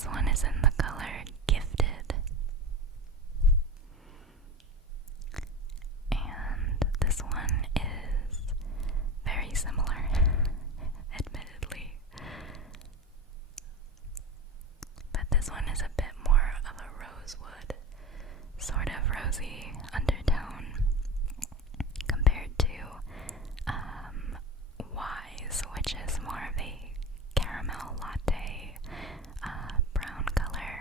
This one is in the color Gifted. And this one is very similar, admittedly. But this one is a bit more of a rosewood, sort of rosy undertone compared to Wise, which is more of a caramel latte brown color.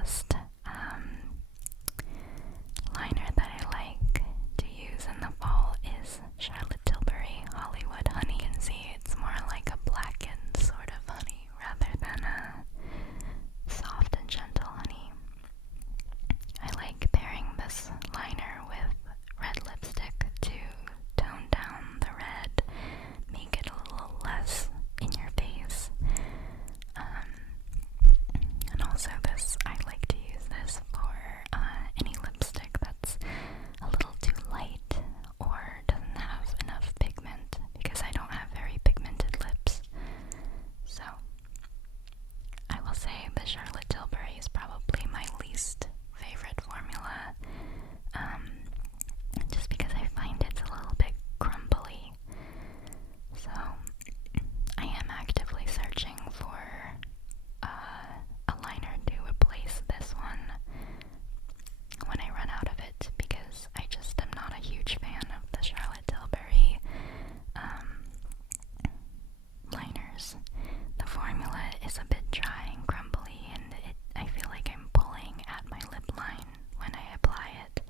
last liner that I like to use in the fall is Charlotte Tilbury Hollywood Honey. You can see it's more like a blackened sort of honey rather than a soft and gentle honey. I like pairing this liner with red lipstick to tone down the red, make it a little less in your face. And also this, I like to use this for any lipstick that's a little too light or doesn't have enough pigment, because I don't have very pigmented lips. So I will say the Charlotte Tilbury is probably my least favorite formula, just because I find it's a little bit crumbly. So I am actively searching for a liner to replace this one when I run out of it, because I just am not a huge fan of the Charlotte Tilbury liners. The formula is a bit dry and crumbly, and I feel like I'm pulling at my lip line when I apply it,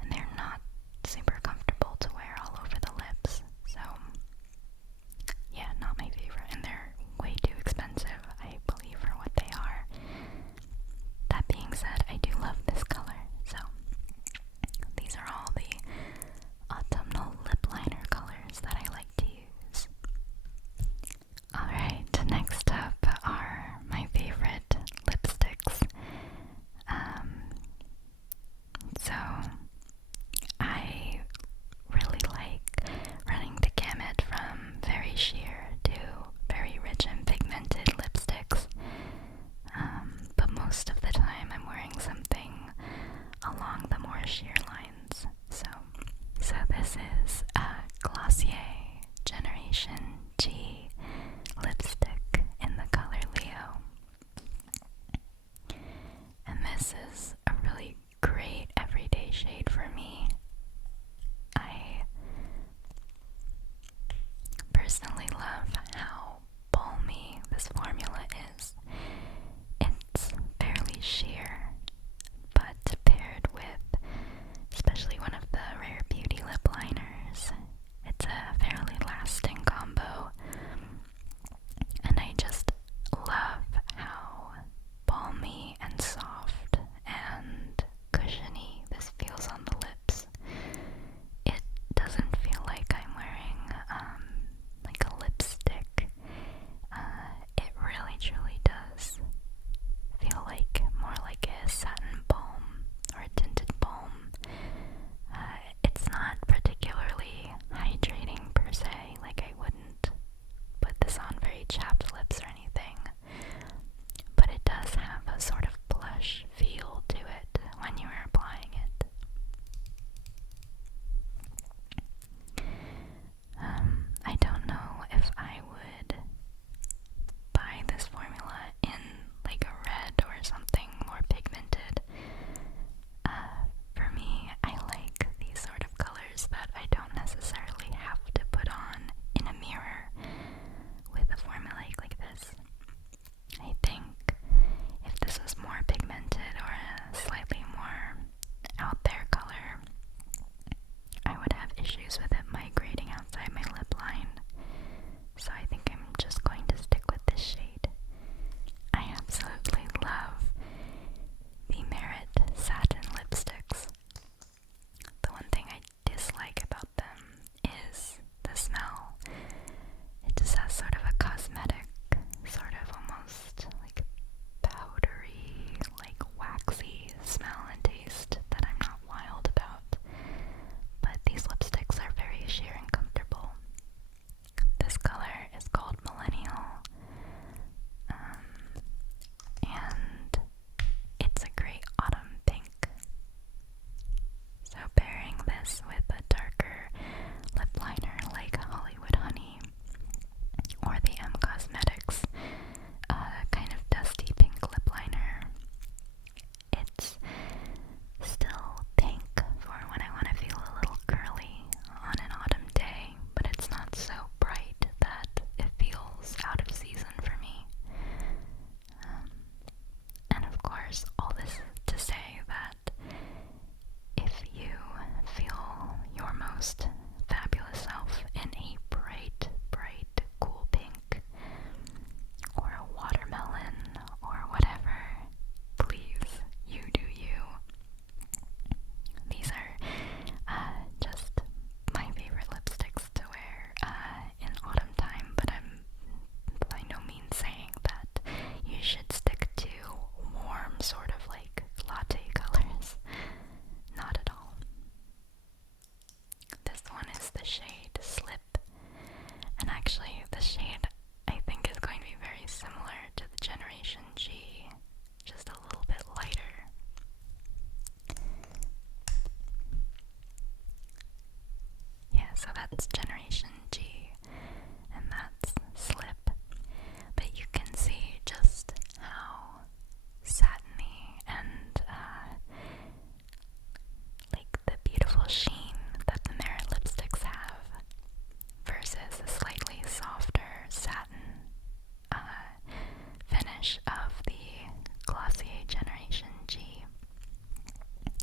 and they're not super comfortable to wear all over the lips. So yeah, not my favorite, and they're way too expensive, I believe, for what they are. That being said, I do love this color, so these are all the autumnal lip liner colors that I like to use. Alright, next up are my favorite lipsticks. So I really like running the gamut from very sheer to very rich and pigmented lipsticks. But most of the time I'm wearing something along the more sheer lines. So this is a Glossier Generation G lipstick in the color Leo. And this is a really great everyday shade for me. I personally love how balmy this formula is. It's fairly sheer, but paired with especially one of the Rare Beauty lip liners, it's a fairly lasting combo. And I just love how balmy and soft and cushiony this feels on the lips. It doesn't feel like I'm wearing like a lipstick. It really truly does feel like more like that's Generation G, and that's Slip. But you can see just how satiny and like the beautiful sheen that the Merit lipsticks have versus the slightly softer satin finish of the Glossier Generation G.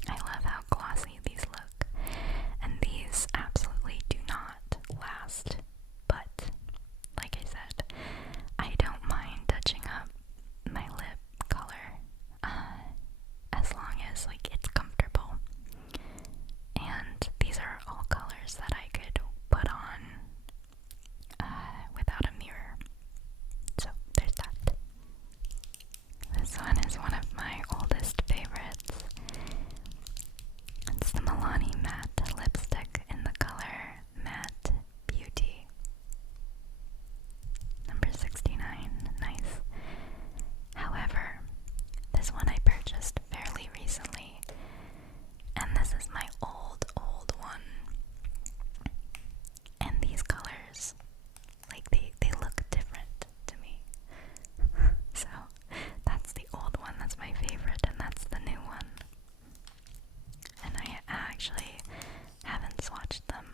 I love how glossy these look, and these absolutely do not last, but like I said, I don't mind touching up my lip color as long as like it's comfortable. And these are all colors that I could put on without a mirror. So there's that. This one is one of my oldest favorites. It's the Milani Matte Lipstick in the color Matte Beauty. Number 69. Nice. However, this one I purchased fairly recently, and this is my old one. And these colors, like they look different to me. So that's the old one, that's my favorite, and that's the new one. And I actually haven't swatched them.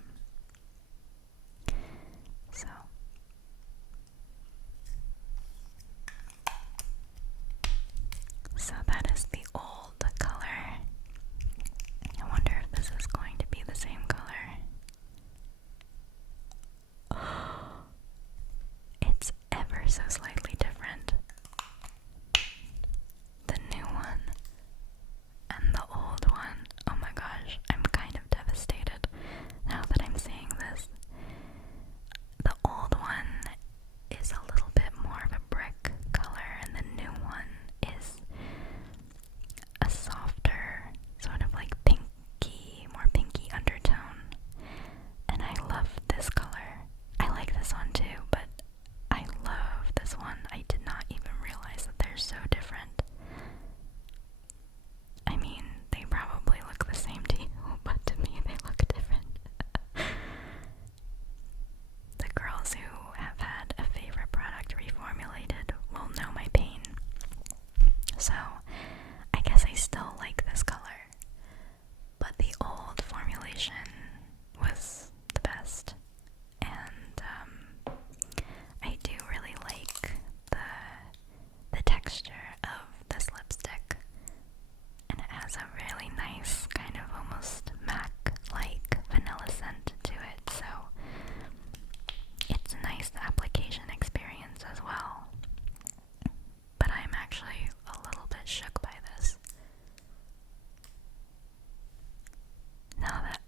So that is the old color. I wonder if this is going to be the same color. It's ever so slightly different. The new one and the old one. Oh my gosh, I'm kind of devastated now that I'm seeing this. The old one is a little bit more of a brick color, and the new one is a softer, sort of like more pinky undertone. And I love this color. I like this one too, but I love this one. I did not even realize that they're so different. I mean, they probably look the same to you, but to me they look different. The girls who have had a favorite product reformulated will know my pain. So, I guess I still like this color, but the old formulation was the best. And I do really like the texture of this lipstick, and it has a really nice kind of almost MAC-like vanilla scent to it, so it's a nice application experience as well. But I'm actually a little bit shook by this. Now that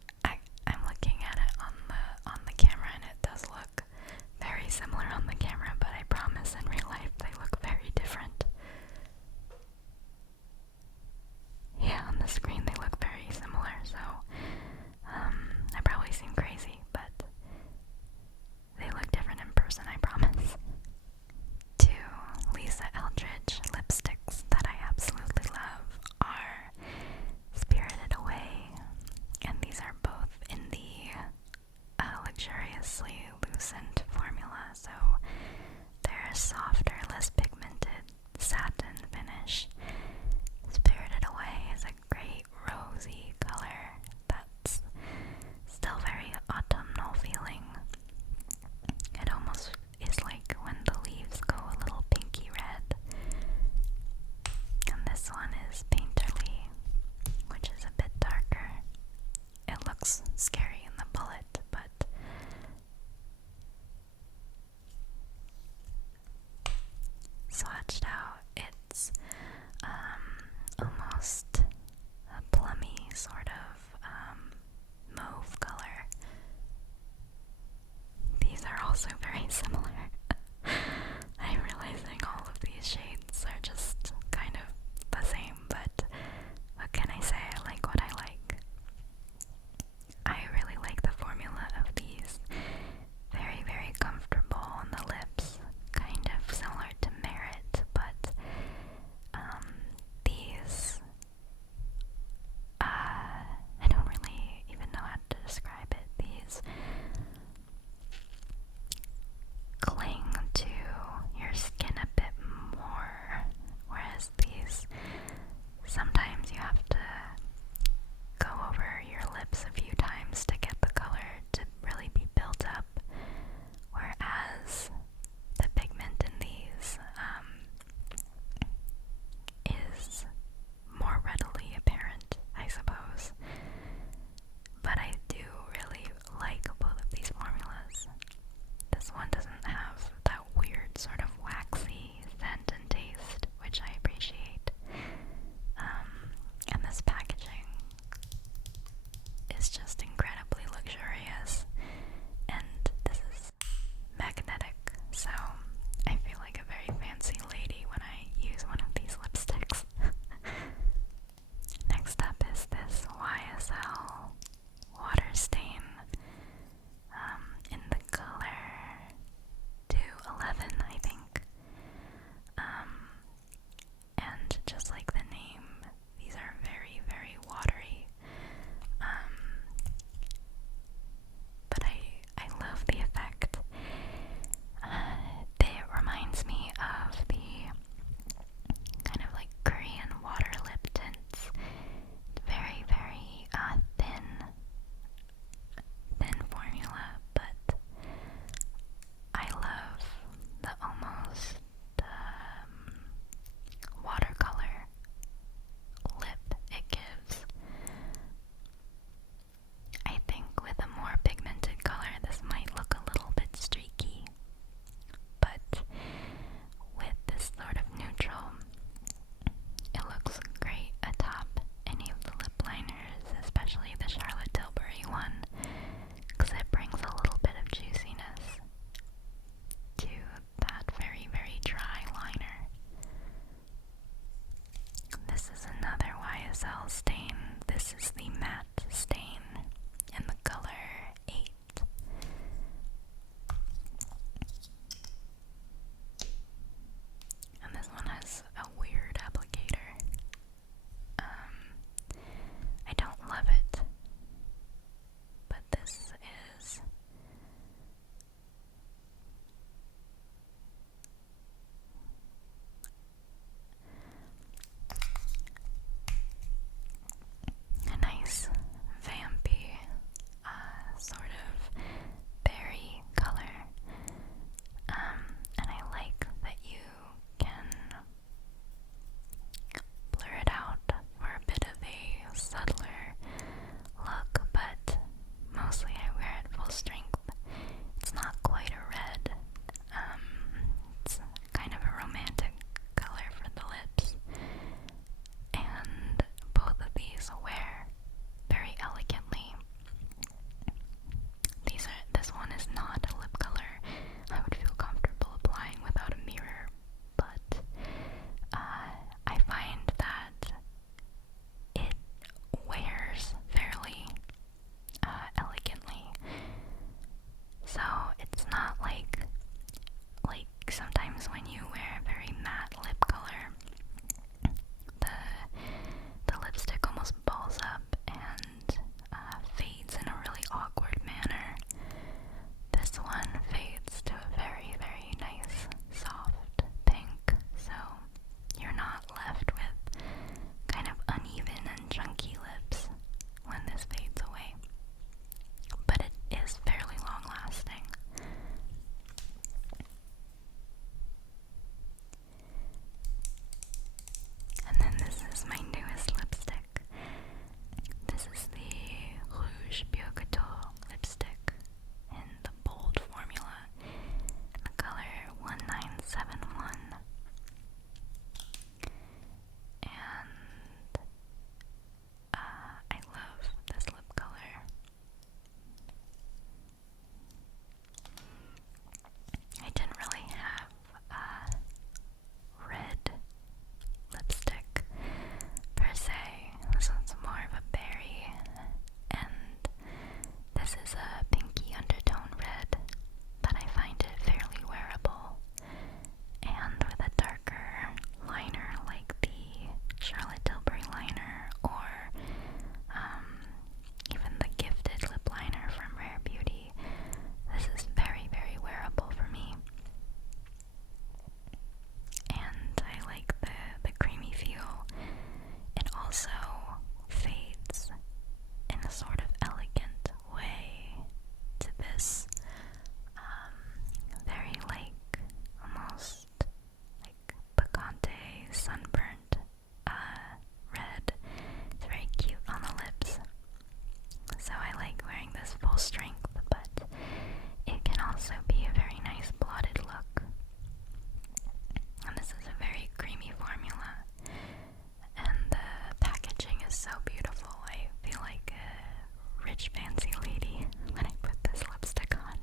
is so beautiful. I feel like a rich fancy lady when I put this lipstick on.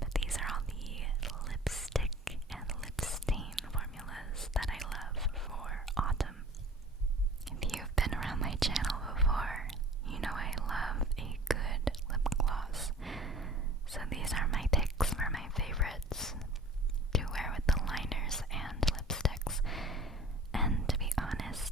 But these are all the lipstick and lip stain formulas that I love for autumn. If you've been around my channel before, you know I love a good lip gloss. So these are my picks for my favorites to wear with the liners and lipsticks. And to be honest,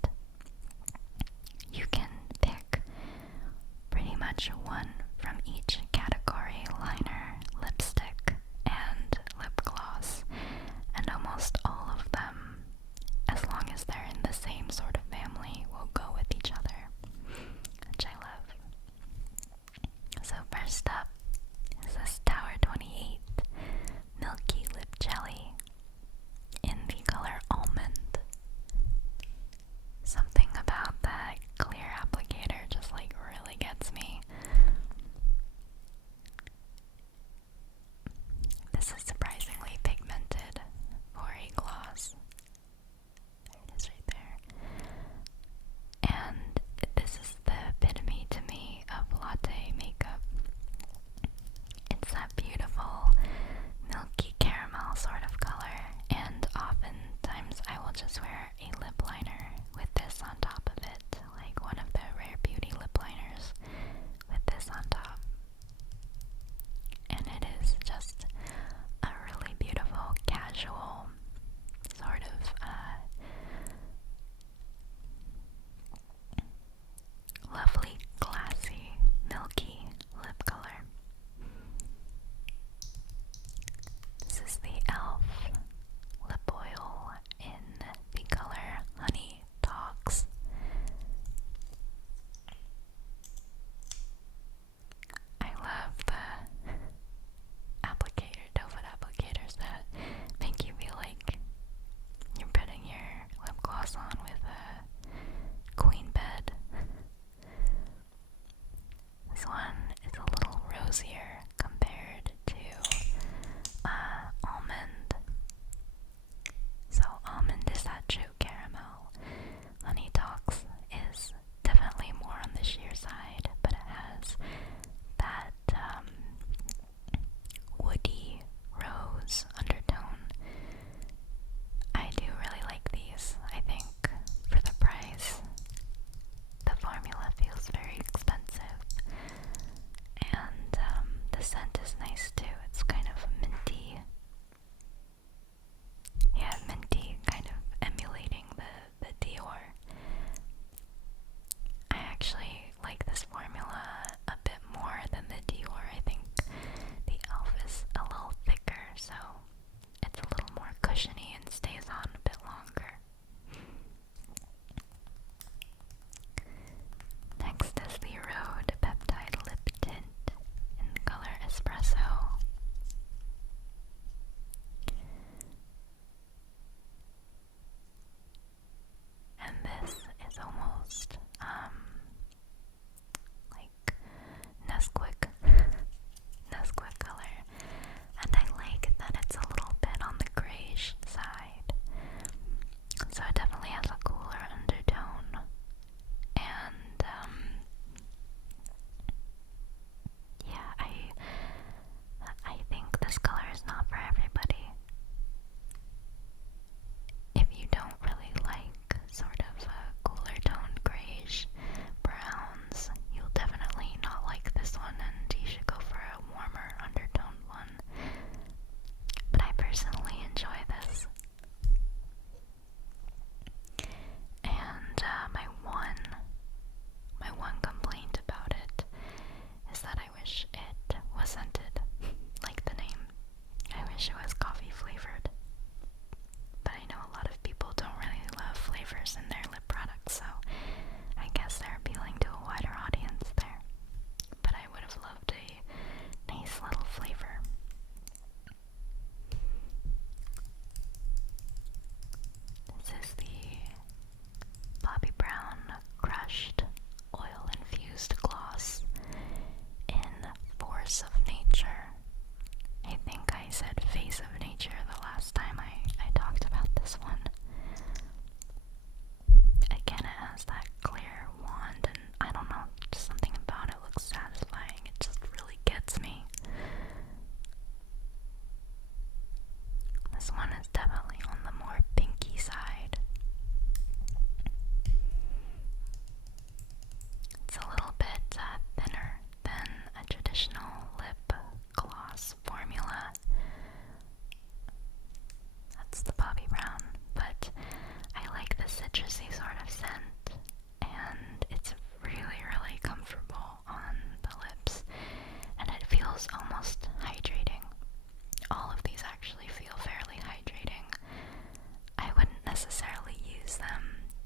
necessarily use them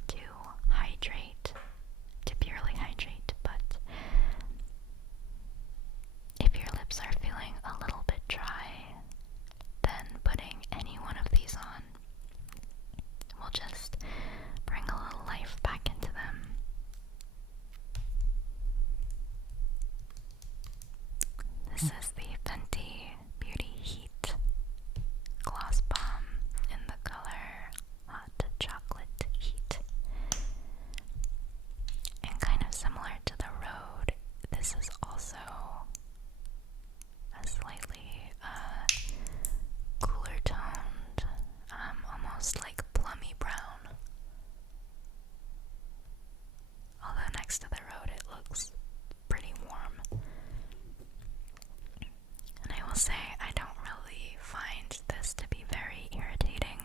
to hydrate, to purely hydrate, but if your lips are feeling a little bit dry, then putting any one of these on will just bring a little life back into them. This is the Fenty Beauty Heat Gloss Bomb in the color Hot Chocolate Heat. And kind of similar to the Rhode, this is also a slightly cooler toned, almost like plummy brown. Although next to the Rhode it looks pretty warm. And I will say I don't really find this to be very irritating.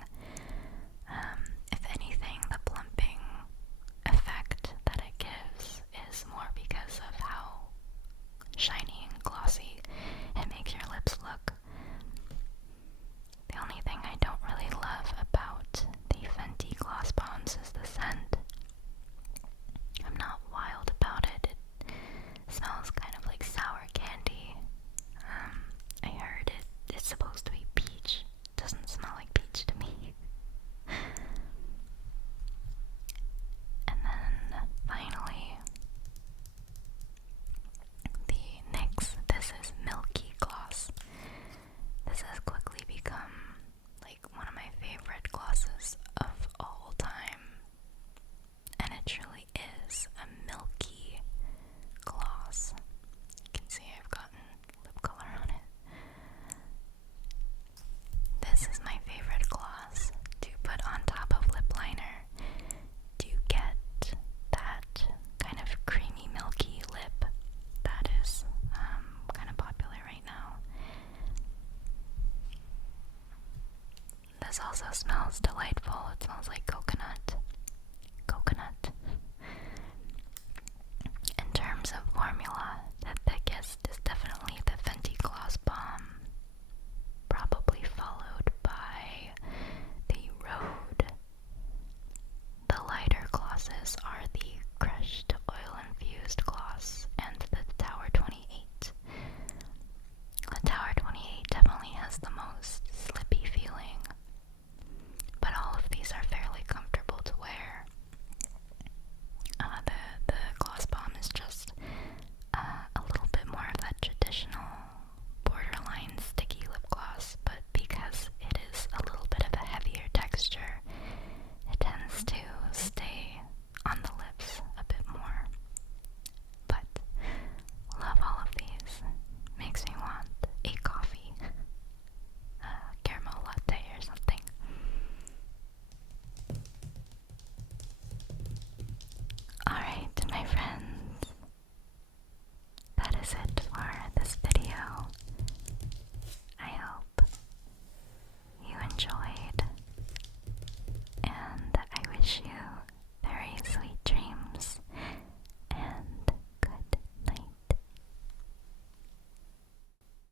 If anything, the plumping effect that it gives is more because of how shiny and glossy it makes your lips look. The only thing I don't really love about the Fenty Gloss Bombs is the scent. I'm not wild about it. It smells kind of like sour candy. I heard it's supposed to be peach. Doesn't smell like peach to me. And then finally, the NYX This Is Milky Gloss. This has quickly become like one of my favorite glosses of all time. And it truly is a milky gloss. You can see I've gotten lip color on it. This is my favorite gloss to put on top of lip liner to get that kind of creamy, milky lip that is kind of popular right now. This also smells delightful. It smells like